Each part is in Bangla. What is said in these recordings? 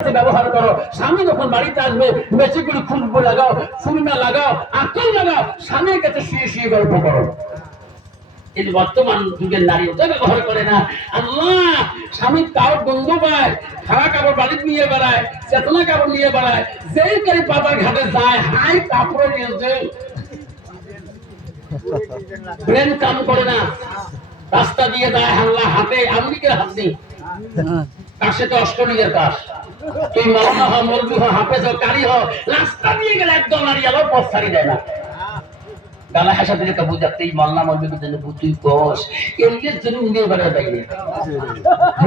ব্যবহার করো। স্বামী যখন বাড়িতে আসবে বেশি করে খুশবু লাগাও, সুরমা লাগাও, আতর লাগাও, স্বামীর কাছে শুয়ে শুয়ে গল্প করো। কিন্তু বর্তমান যুগের নারী ওটা ব্যবহার করে না। আল্লাহ, স্বামী কাপড় গন্ধ পায়, খাওয়া কাপড় বাড়িতে নিয়ে বেড়ায়, চেতনা কাপড় নিয়ে বেড়ায়, যেই করে বাজার ঘাটে যায় হাই কাপড় নিয়েছে, ব্রেন কাম করে না, রাস্তা দিয়ে যায় হাল্লা হাতে আমেরিকার হাত নেই, কাশে তো অস্ট্রেলিয়ার কাশ। তুই মৌলানা হ, মৌলবি হ, হাফেজ হ, কারি হ, রাস্তা দিয়ে গেলে একদম নারী আলো পথ ছাড়ি দেয় না। গালা হাসা দিলে তো বুঝাতে এই মল্লা মৌলবি জন্য বুঝুই কষ এর জন্য উনি এবারে বাইরে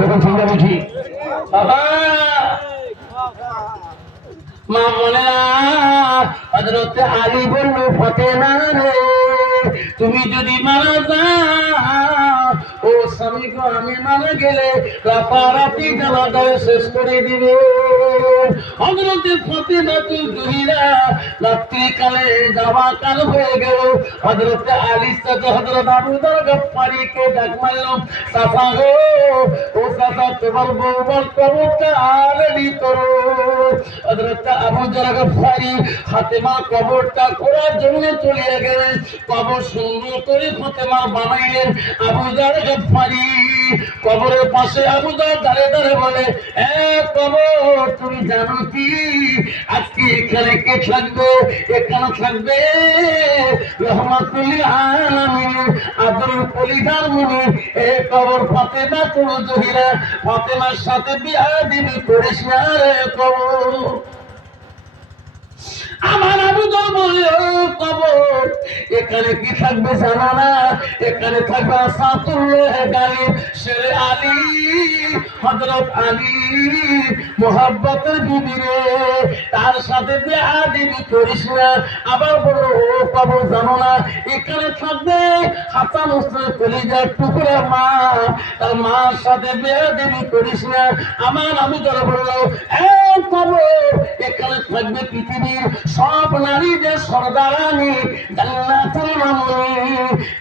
যখন শুনতে বুঝি বাবা মা বলে না হযরত আলী বলল ফাতেমা রে তুমি যদি মারা যাও ও স্বামী গো আমি মারা গেলে রাতারাতি জানাজায় শেষ করে দিবে। হযরত ফাতেমা তো দুহিরা রাত্রিকালে যাওয়া কাল হয়ে গেল। হযরত আলীর সাথে হযরত আবু যর গফফারিকে ডাক মারল, চাচা গো ও চাচা তোমার বউর কবরটা রেডি করো। হযরত আবু যর গফফারি ফাতেমা কবরটা করার জন্য চলে গেলেন। কবর সুন্দর করে ফাতেমা বানাইলেন। আবু যর গফফারি কবরের পাশে আবু যর দাঁড়িয়ে দাঁড়িয়ে বলে, এ কবর তুমি জানো কি আজকে এখানে কে থাকবে? এখানে থাকবে রহমাতুল আলামিন আদরের কলিজার মুনি এ কবর ফাতেমা তো জহিরা। ফাতেমার সাথে বিয়া দিবি করিস না রে কবর। আমার আবু যর বলে, ও কবর এখানে কি থাকবে জানা না? এখানে থাকবে আসাদুল্লাহ গালিব শের আলী হযরত আলী মোহাব্বতের বিবি রে, তার সাথে বিয়া দিবি করিস না। আবার বলল, ও কবর জানো না এখানে থাকবে হাসান হোসেন কলিজার টুকরা মা, তার মার সাথে বিয়া দিবি করিস না। আমার আবু যর বলল, এ কবর এখানে থাকবে পৃথিবীর সব নারীদের সর্দারানি জান্নাতুল মামুনি,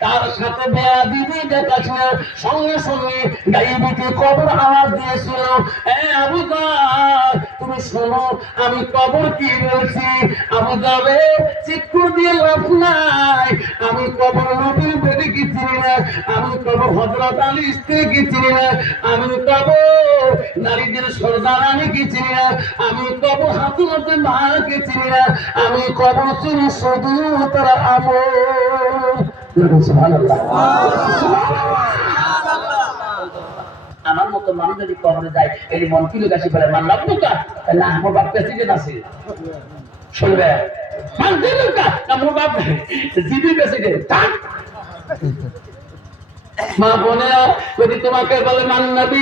তার সাথে বিয়া দিবি দেখাস না। সঙ্গে সঙ্গে গাইবিতে কবর আওয়াজ দিয়েছিল, এ আবু যর তুমি শোনো আমি কবর কি বলছি। আবু যর চিৎকার দিয়ে লাভ নাই, আমি কবর নবীর বেটি কি চিনি না, আমি কবর হযরত আলী স্ত্রী কি চিনি না, আমি কবর নারীদের সর্দারানি কি চিনি না, আমি কবর হাতুমতে মা কে চিনি না, আমি কবর চিনি শুধু তারা আমল। সুবহানাল্লাহ। আমার মতো মানুষ যদি কবরে যায় এই মন কিলো গাছি বলে মানলাম না, তাহলে আমার বাপ প্রেসিডেন্ট আছে শুনবে মানতে না আমার বাপ জিবি প্রেসিডেন্ট থাক। মা বোনেরা যদি তোমাকে বলে মান্নাবি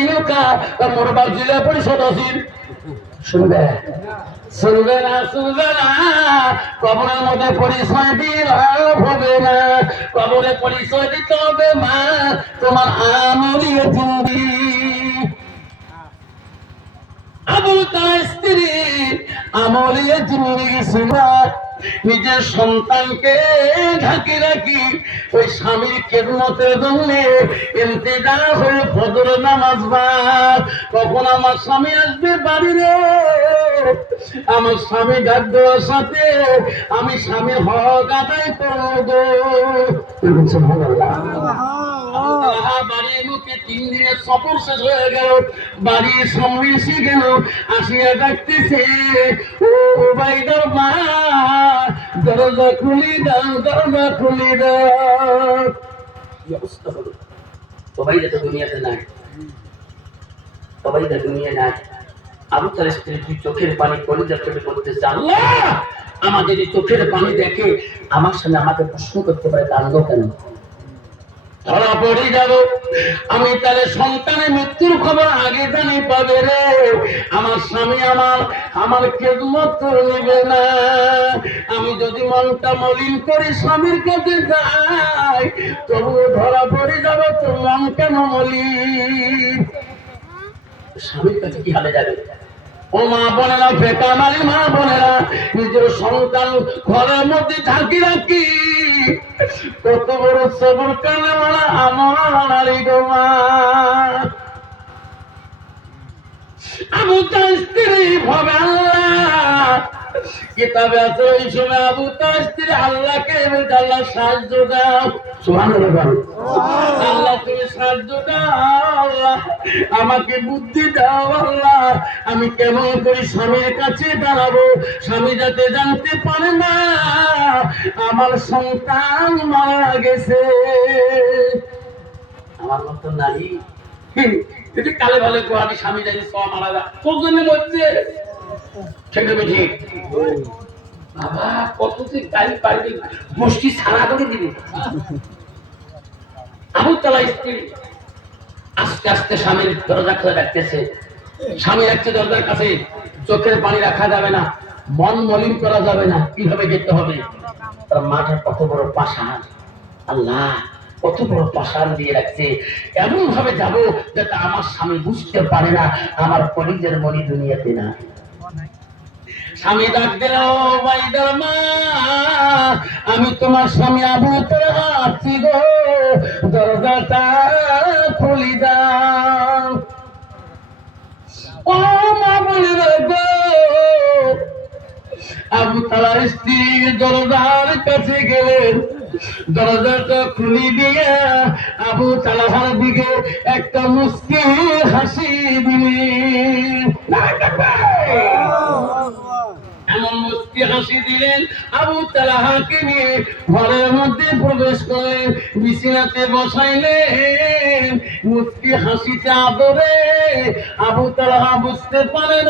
মোর বাপ জেলা পরিষদ আছেন, শুনবে শুনবে না শুনবে না। কবরের মধ্যে পরিচয় দিলে হবে না, কবরে পরিচয় দিতে হবে মা তোমার আমলিয়ে জিন্দি। আবু তার স্ত্রী আমলিয়ে জিন্দিগি ছিল নিজের সন্তানকে ঢাকি রাখি ওই স্বামীর খেদমতের জন্য ইন্তজার হয়ে ফজর নামাজ পড়। কখন আমার স্বামী আসবে বাড়ি রে, আমার স্বামী ডাক দেওয়ার সাথে আমি স্বামী হক আদায় করবো। বাড়ির মুখে 3 দিনের সফর শেষ হয়ে গেল, বাড়ির সামনে এসে গেল, আসিয়া ডাকতেছে, ও উবাইদার মা দরজা খুলে দাও, দরজা খুলে দাও। কি অবস্থা হলো? উবাইদা তো দুনিয়াতে নাই, উবাইদা দুনিয়া নাই। আবু তালেব স্ত্রী চোখের পানি কলিজার চোখে পড়তেছে, আল্লাহ আমাদের এই চোখের পানি দেখে আমার সামনে আমাকে প্রশ্ন করতে পারে কান্দো কেন? ধরা পড়ে যাব আমি, তাহলে সন্তানের মৃত্যুর খবর আগে জানি পাবে রে। আমার স্বামী আমার খেদমত নিবে না। আমি যদি মনটা মলিন করি স্বামীর কাছে যাই তবু ধরা পড়ে যাব তোর মন কেন মলিন। স্বামীর কাছে কি হালে যাবে? ও মা বোনেরা, ফেকা মারি মা বোনেরা, নিজের সন্তান ঘরের মধ্যে ঢাকি রাখি কত বড় সবর কানে মারা আমার নারী গো মা। আবু তার স্ত্রী ভাবে আল্লাহ কিতাবে আছে ওই সময় আবু তার স্ত্রী আল্লাহকে বলতে আল্লাহ সাহায্য দাও সুবহানাল্লাহ আল্লাহ তুমি সাহায্য দাও আল্লাহ আমাকে বুদ্ধি দাও আল্লাহ আমি কেমন করে স্বামীর কাছে দাঁড়াবো স্বামী যাতে জানতে পারে না আমার সন্তান মারা গেছে আমার মতো নারী যদি কালে ভালো আমি স্বামী জানি সব মারা যা কজনের মধ্যে ছেলে বেঠে বাবা কত যে গাড়ি পারবি গোষ্ঠী ছাড়া করে দিবে আবু তালা স্ত্রী আস্তে আস্তে স্বামীর দরজা খুলে রাখতেছে স্বামী রাখছে দরজার কাছে চোখের পানি রাখা যাবে না মন মলিন করা যাবে না কিভাবে যেতে হবে তার মাঠে কত বড় পাষাণ আল্লাহ কত বড় পাষাণ দিয়ে রাখছে এমন ভাবে যাবো যাতে আমার স্বামী বুঝতে পারে না আমার কলিজের মনি দুনিয়াতে না স্বামী ডাক দিল বাইদার মা আমি তোমার স্বামী আবু তালহা আছি গো দরজাটা খুলি দাও ও মা বলে গো আবু তালহার স্ত্রী দরজার কাছে গেলেন দরজাটা খুলি দিয়ে আবু তালহার দিকে একটা মুস্কি হাসি দিলেন এমন মুস্কি হাসি দিলেন আবু তালহাকে নিয়ে ঘরের মধ্যে প্রবেশ করলেন বিছানাতে বসাইলেন মুস্কি হাসিতে আদরে আবু তালহা বুঝতে পারেন